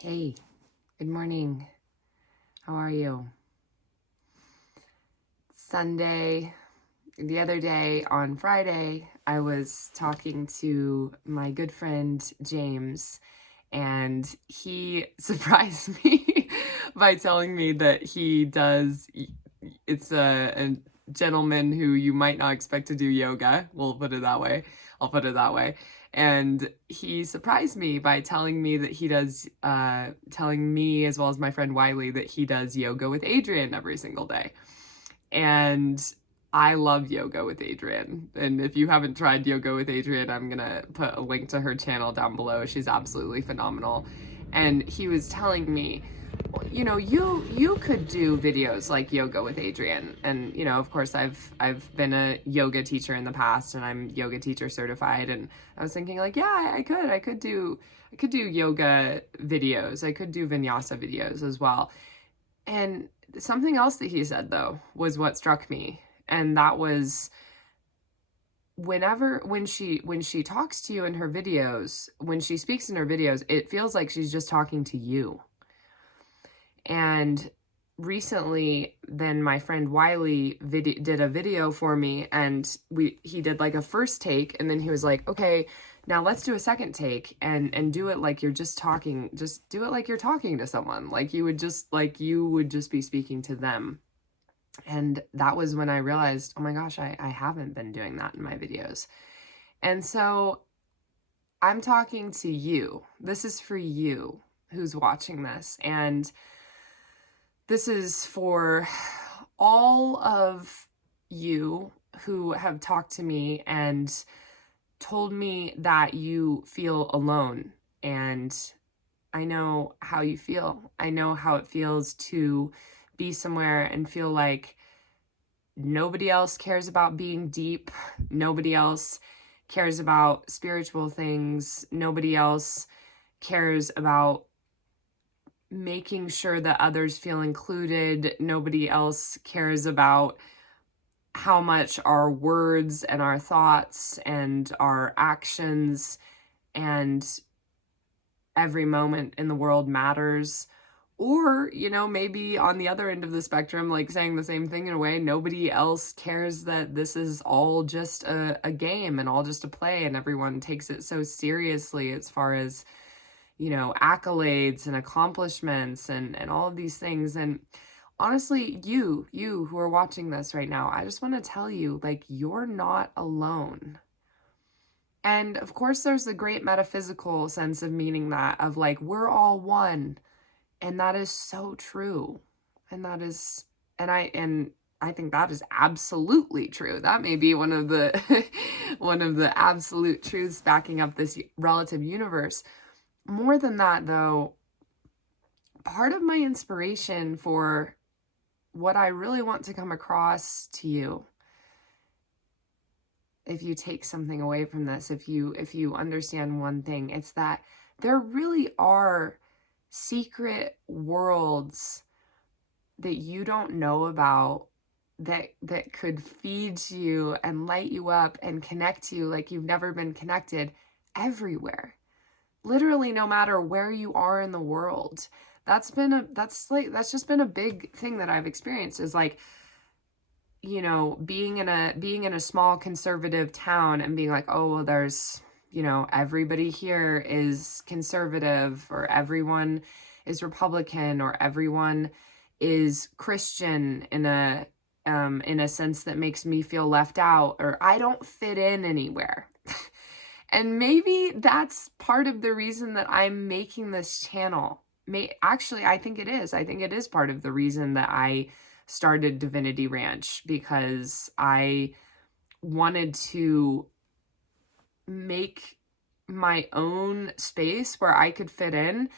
Hey, good morning. How are you? Sunday, the other day on Friday, I was talking to my good friend James, and he surprised me by telling me that he does, it's a gentleman who you might not expect to do yoga. We'll put it that way. I'll put it that way. And he surprised me by telling me that he does, telling me as well as my friend Wiley that he does yoga with Adriene every single day. And I love yoga with Adriene. And if you haven't tried yoga with Adriene, I'm going to put a link to her channel down below. She's absolutely phenomenal. And he was telling me, you could do videos like yoga with Adriene. And of course I've been a yoga teacher in the past, and I'm yoga teacher certified, and I was thinking like, yeah, I could do yoga videos. I could do vinyasa videos as well. And something else that he said though was what struck me, and that was when she talks to you in her videos, when she speaks in her videos, it feels like she's just talking to you. And recently, then my friend Wiley did a video for me, and he did like a first take, and then he was like, okay, now let's do a second take and do it like you're just talking. Just do it like you're talking to someone, like you would just be speaking to them. And that was when I realized, oh my gosh, I haven't been doing that in my videos. And so I'm talking to you. This is for you who's watching this. And this is for all of you who have talked to me and told me that you feel alone. And I know how you feel. I know how it feels to be somewhere and feel like nobody else cares about being deep. Nobody else cares about spiritual things. Nobody else cares about making sure that others feel included. Nobody else cares about how much our words and our thoughts and our actions and every moment in the world matters. Or, maybe on the other end of the spectrum, like saying the same thing in a way, nobody else cares that this is all just a game and all just a play, and everyone takes it so seriously as far as, accolades and accomplishments and all of these things. And honestly, you who are watching this right now, I just want to tell you, like, you're not alone. And of course, there's the great metaphysical sense of meaning that, of like, we're all one. And that is so true. And that is, and I think that is absolutely true. That may be one of the, one of the absolute truths backing up this relative universe. More than that, though, part of my inspiration for what I really want to come across to you, if you take something away from this, if you understand one thing, it's that there really are secret worlds that you don't know about, that could feed you and light you up and connect you like you've never been connected, everywhere. Literally, no matter where you are in the world. That's just been a big thing that I've experienced, is like, being in a small conservative town and being like, oh, well, there's, everybody here is conservative, or everyone is Republican, or everyone is Christian in a sense that makes me feel left out, or I don't fit in anywhere. And maybe that's part of the reason that I'm making this channel. Actually, I think it is. I think it is part of the reason that I started Divinity Ranch, because I wanted to make my own space where I could fit in.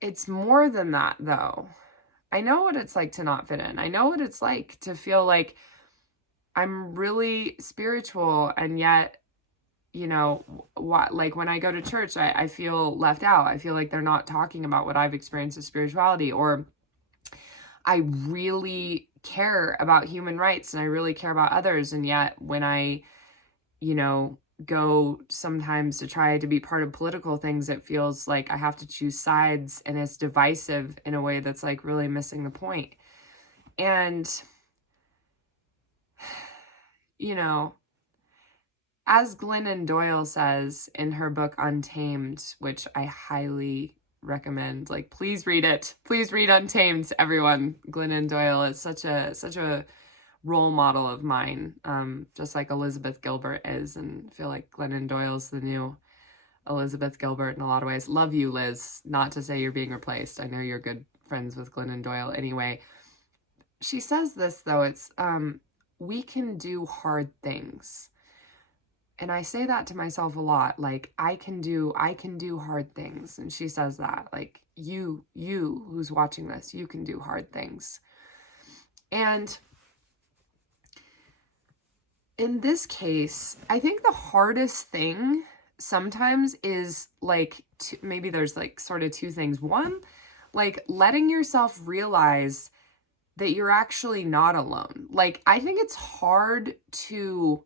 It's more than that, though. I know what it's like to not fit in. I know what it's like to feel like I'm really spiritual, and yet, like when I go to church, I feel left out. I feel like they're not talking about what I've experienced as spirituality. Or I really care about human rights and I really care about others, and yet when I, go sometimes to try to be part of political things, it feels like I have to choose sides, and it's divisive in a way that's like really missing the point. And, you know, as Glennon Doyle says in her book Untamed, which I highly recommend, like, please read it. Please read Untamed, everyone. Glennon Doyle is such a role model of mine, just like Elizabeth Gilbert is, and I feel like Glennon Doyle's the new Elizabeth Gilbert in a lot of ways. Love you, Liz. Not to say you're being replaced. I know you're good friends with Glennon Doyle anyway. She says this, though, it's, we can do hard things. And I say that to myself a lot, like, I can do hard things. And she says that, like, you who's watching this, you can do hard things. And in this case, I think the hardest thing sometimes is like, maybe there's like sort of two things. One, like letting yourself realize that you're actually not alone. Like, I think it's hard to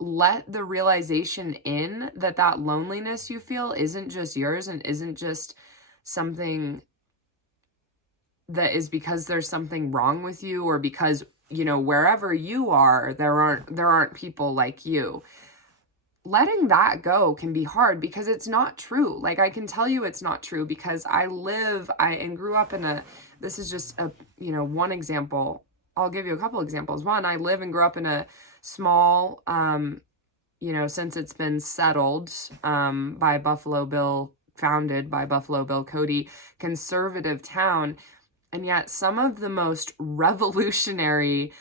let the realization in that that loneliness you feel isn't just yours and isn't just something that is because there's something wrong with you, or because, you know, wherever you are, there aren't people like you. Letting that go can be hard because it's not true. Like, I can tell you it's not true because I grew up in this is just a, you know, one example. I'll give you a couple examples. One, I live and grew up in a small, you know, since it's been settled, founded by Buffalo Bill Cody, conservative town. And yet some of the most revolutionary,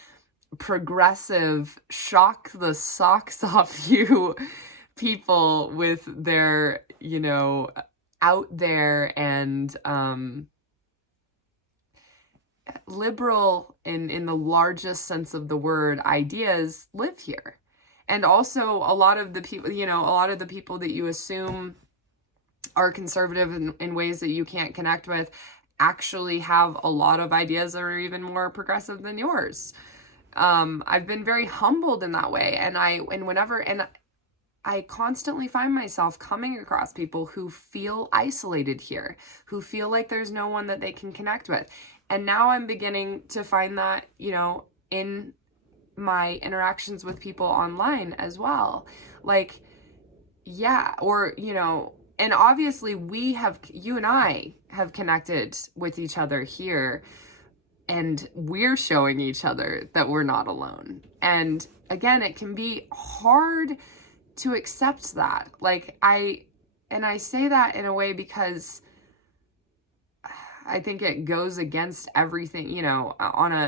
progressive, shock the socks off you people with their, you know, out there and liberal in the largest sense of the word ideas live here. And also a lot of the people, you know, a lot of the people that you assume are conservative in ways that you can't connect with actually have a lot of ideas that are even more progressive than yours. I've been very humbled in that way. And I constantly find myself coming across people who feel isolated here, who feel like there's no one that they can connect with. And now I'm beginning to find that, you know, in my interactions with people online as well. Like, yeah, or, you know, and obviously you and I have connected with each other here, and we're showing each other that we're not alone. And again, it can be hard to accept that. Like, I say that in a way because I think it goes against everything, you know,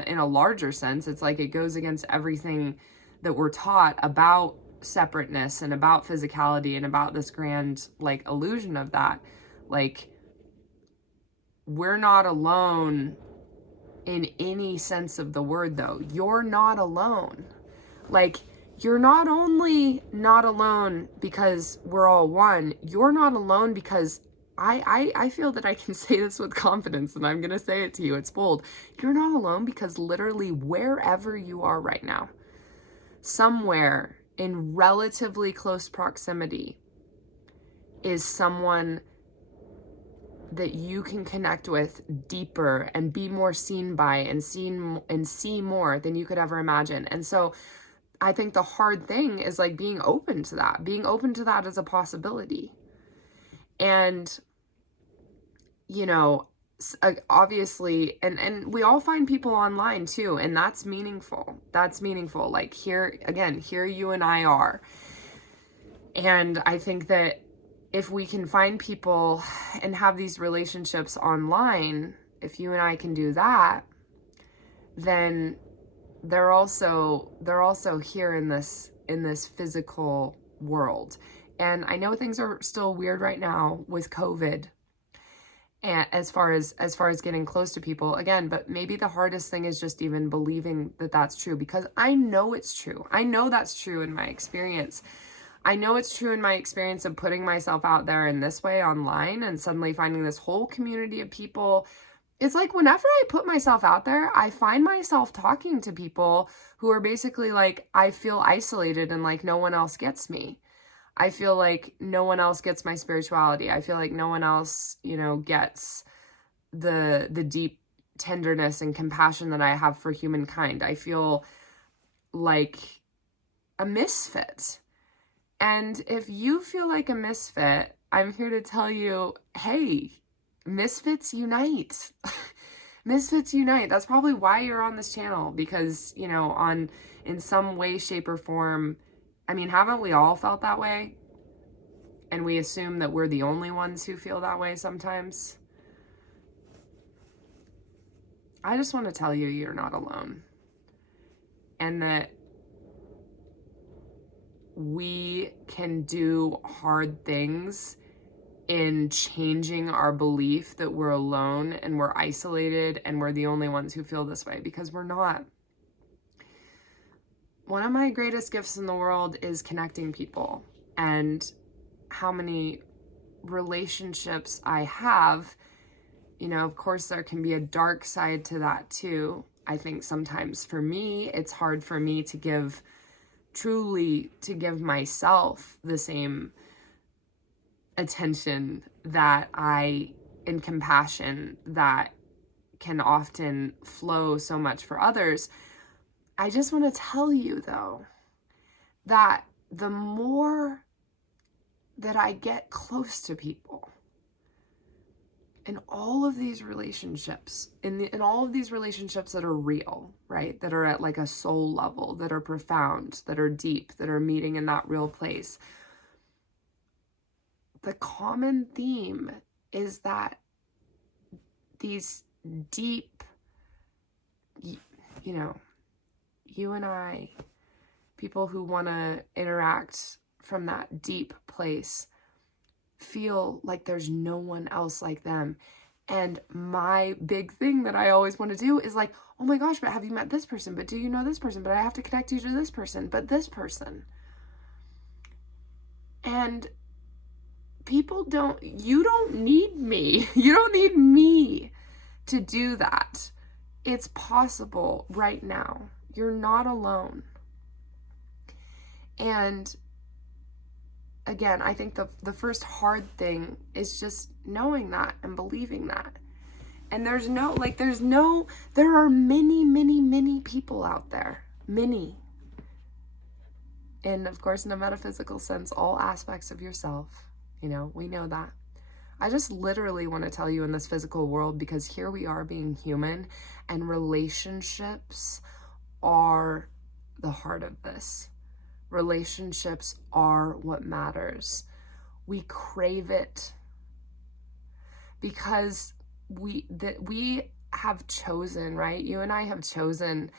in a larger sense. It's like it goes against everything that we're taught about separateness and about physicality and about this grand, like, illusion of that. Like, we're not alone in any sense of the word, though. You're not alone. Like, you're not only not alone because we're all one, you're not alone because I feel that I can say this with confidence, and I'm going to say it to you. It's bold. You're not alone because literally wherever you are right now, somewhere in relatively close proximity, is someone that you can connect with deeper and be more seen by and see more than you could ever imagine. And so I think the hard thing is like being open to that as a possibility. And, you know, obviously, and we all find people online too, and that's meaningful. Like, here you and I are. And I think that if we can find people and have these relationships online, if you and I can do that, then they're also here in this physical world. And I know things are still weird right now with COVID, and as far as getting close to people again, but maybe the hardest thing is just even believing that that's true, because I know it's true. I know that's true in my experience. I know it's true in my experience of putting myself out there in this way online and suddenly finding this whole community of people it's like whenever I put myself out there, I find myself talking to people who are basically like, I feel isolated and like no one else gets me. I feel like no one else gets my spirituality. I feel like no one else, you know, gets the deep tenderness and compassion that I have for humankind. I feel like a misfit. And if you feel like a misfit, I'm here to tell you, hey, misfits unite. Misfits unite. That's probably why you're on this channel, because, you know, in some way, shape, or form, I mean, haven't we all felt that way? And we assume that we're the only ones who feel that way sometimes. I just want to tell you, you're not alone. And that we can do hard things in changing our belief that we're alone and we're isolated and we're the only ones who feel this way, because we're not. One of my greatest gifts in the world is connecting people, and how many relationships I have, you know, of course there can be a dark side to that too. I think sometimes for me, it's hard for me to give myself the same attention and compassion that can often flow so much for others. I just want to tell you though, that the more that I get close to people in all of these relationships, in all of these relationships that are real, right? That are at like a soul level, that are profound, that are deep, that are meeting in that real place. The common theme is that these deep, you know, you and I, people who want to interact from that deep place, feel like there's no one else like them. And my big thing that I always want to do is like, oh my gosh, but have you met this person? But do you know this person? But I have to connect you to this person, but this person. And you don't need me. You don't need me to do that. It's possible right now. You're not alone. And again, I think the first hard thing is just knowing that and believing that. And there are many, many, many people out there. Many. And of course, in a metaphysical sense, all aspects of yourself. You know, we know that. I just literally want to tell you in this physical world, because here we are being human, and relationships are the heart of this. Relationships are what matters. We crave it because we have chosen, right? You and I have chosen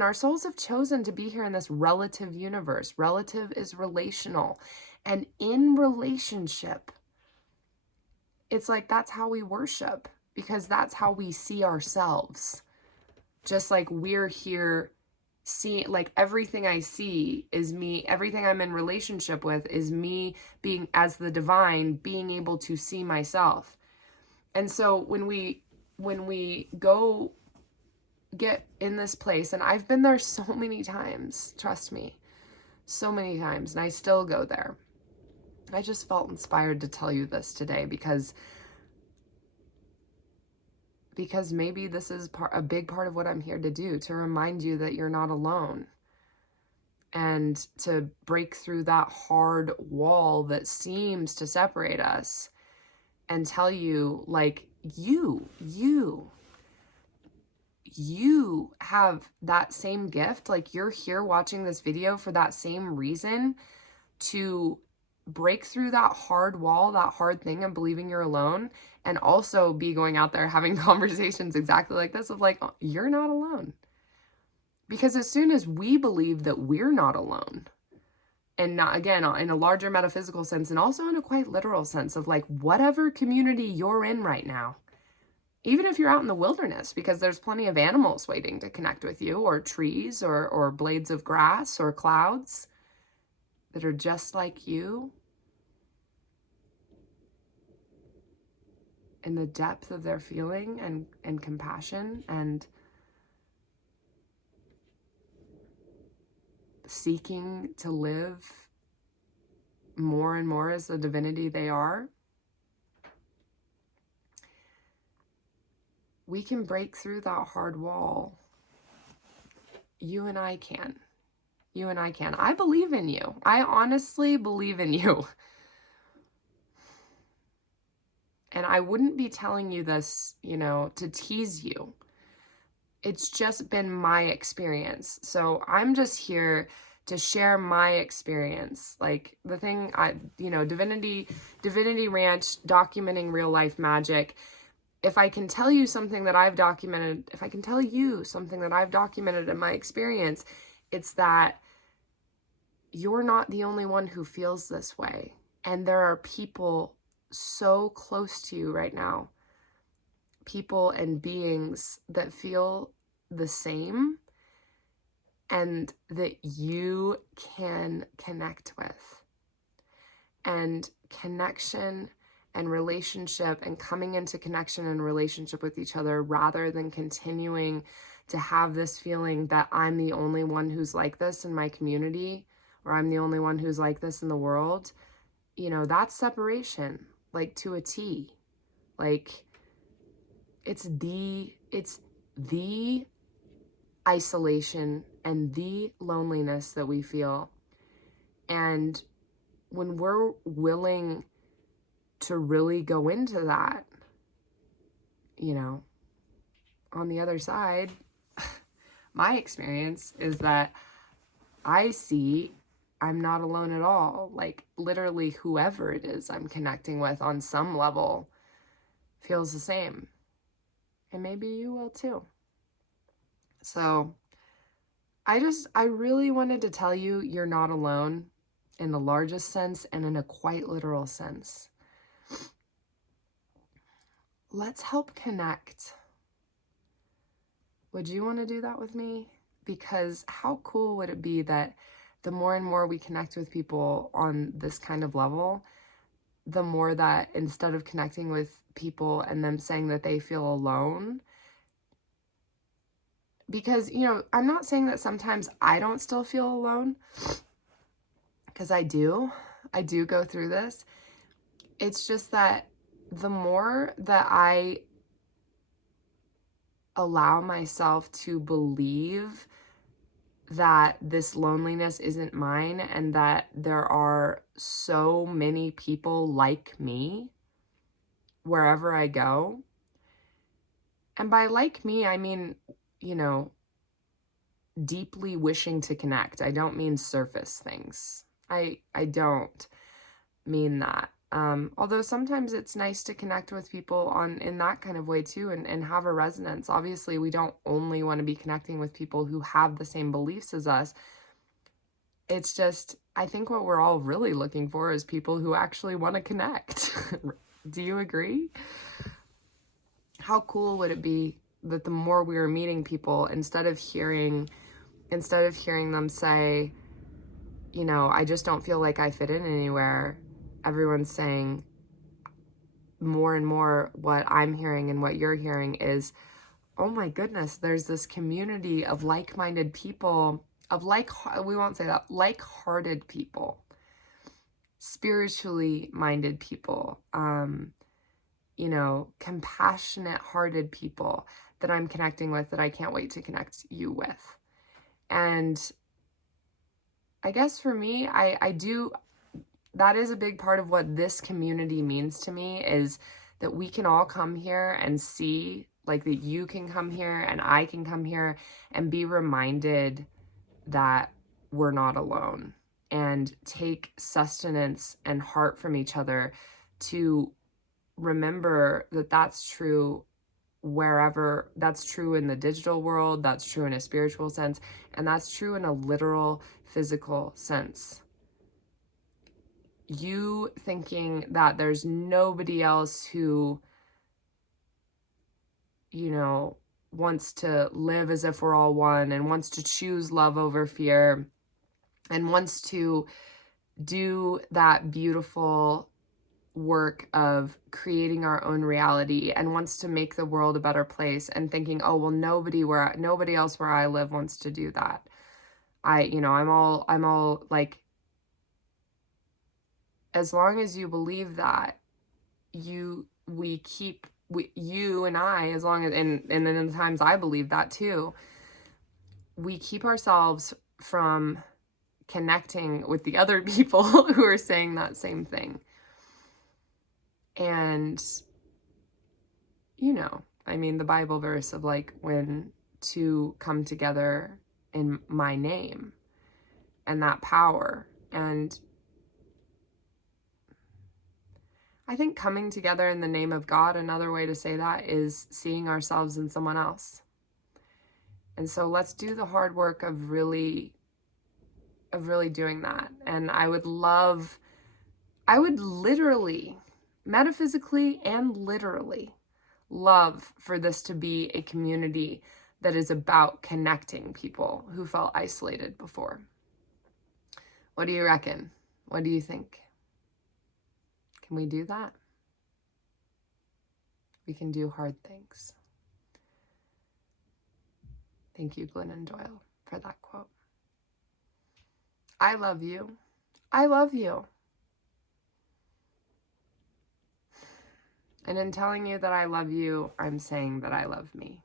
our souls have chosen to be here in this relative universe. Relative is relational. And in relationship, it's like that's how we worship, because that's how we see ourselves. Just like we're here seeing, like everything I see is me, everything I'm in relationship with is me being, as the divine, being able to see myself. And so when we go get in this place, and I've been there so many times, trust me, so many times, and I still go there. I just felt inspired to tell you this today because maybe this is a big part of what I'm here to do, to remind you that you're not alone, and to break through that hard wall that seems to separate us, and tell you, like, you have that same gift. Like, you're here watching this video for that same reason, to break through that hard wall, that hard thing, and believing you're alone, and also be going out there having conversations exactly like this of like, oh, you're not alone. Because as soon as we believe that we're not alone, and not, again, in a larger metaphysical sense, and also in a quite literal sense of like whatever community you're in right now, even if you're out in the wilderness, because there's plenty of animals waiting to connect with you, or trees, or blades of grass, or clouds that are just like you. in the depth of their feeling and compassion and seeking to live more and more as the divinity they are, we can break through that hard wall. You and I can. You and I can. I believe in you. I honestly believe in you. And I wouldn't be telling you this, to tease you. It's just been my experience. So I'm just here to share my experience. Like the thing Divinity Ranch, documenting real life magic. If I can tell you something that I've documented, if I can tell you something that I've documented in my experience, it's that you're not the only one who feels this way. And there are people so close to you right now, people and beings that feel the same and that you can connect with. And connection and relationship and coming into connection and relationship with each other, rather than continuing to have this feeling that I'm the only one who's like this in my community, or I'm the only one who's like this in the world, that's separation, like to a T. Like it's the isolation and the loneliness that we feel. And when we're willing to really go into that, on the other side, my experience is that I see I'm not alone at all. Like literally whoever it is I'm connecting with on some level feels the same. And maybe you will too. So I really wanted to tell you you're not alone in the largest sense and in a quite literal sense. Let's help connect. Would you want to do that with me? Because how cool would it be that the more and more we connect with people on this kind of level, the more that instead of connecting with people and them saying that they feel alone, because, I'm not saying that sometimes I don't still feel alone, because I do go through this. It's just that the more that I allow myself to believe that this loneliness isn't mine and that there are so many people like me wherever I go. And by like me, I mean, deeply wishing to connect. I don't mean surface things. I don't mean that. Although sometimes it's nice to connect with people in that kind of way too, and have a resonance. Obviously, we don't only want to be connecting with people who have the same beliefs as us. It's just, I think what we're all really looking for is people who actually want to connect. Do you agree? How cool would it be that the more we were meeting people, instead of hearing them say, I just don't feel like I fit in anywhere, everyone's saying more and more what I'm hearing and what you're hearing is, oh my goodness, there's this community of like-minded people, we won't say that, like-hearted people, spiritually minded people, compassionate-hearted people that I'm connecting with, that I can't wait to connect you with. And I guess for me, that is a big part of what this community means to me, is that we can all come here and see, like that you can come here and I can come here and be reminded that we're not alone, and take sustenance and heart from each other to remember that that's true wherever. That's true in the digital world, that's true in a spiritual sense, and that's true in a literal physical sense. You thinking that there's nobody else who, wants to live as if we're all one, and wants to choose love over fear, and wants to do that beautiful work of creating our own reality and wants to make the world a better place and thinking, oh, well, nobody else where I live wants to do that. I'm all like, as long as you believe that, you and I, as long as, and then in the times I believe that too, we keep ourselves from connecting with the other people who are saying that same thing. And, the Bible verse of like, when two come together in my name, and that power. And I think coming together in the name of God, another way to say that is seeing ourselves in someone else. And so let's do the hard work of really doing that. And I would literally, metaphysically and literally, love for this to be a community that is about connecting people who felt isolated before. What do you reckon? What do you think? Can we do that? We can do hard things. Thank you, Glennon Doyle, for that quote. I love you. I love you. And in telling you that I love you, I'm saying that I love me.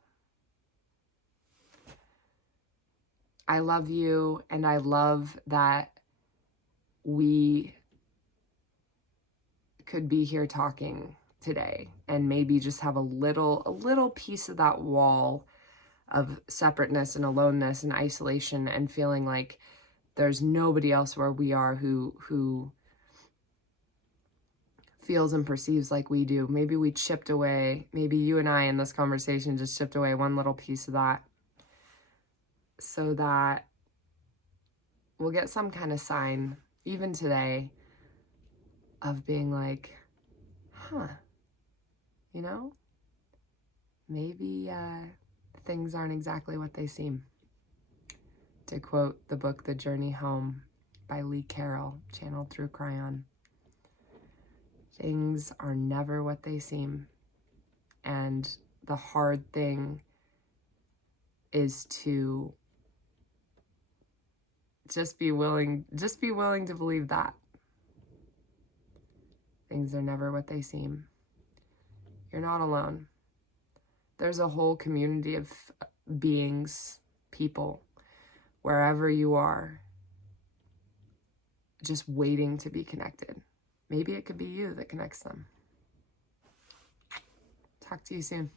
I love you, and I love that we could be here talking today and maybe just have a little piece of that wall of separateness and aloneness and isolation and feeling like there's nobody else where we are who feels and perceives like we do. Maybe we chipped away, maybe you and I in this conversation just chipped away one little piece of that, so that we'll get some kind of sign, even today, of being like, maybe things aren't exactly what they seem. To quote the book The Journey Home by Lee Carroll, channeled through Cryon. Things are never what they seem. And the hard thing is to just be willing to believe that. Things are never what they seem. You're not alone. There's a whole community of beings, people, wherever you are, just waiting to be connected. Maybe it could be you that connects them. Talk to you soon.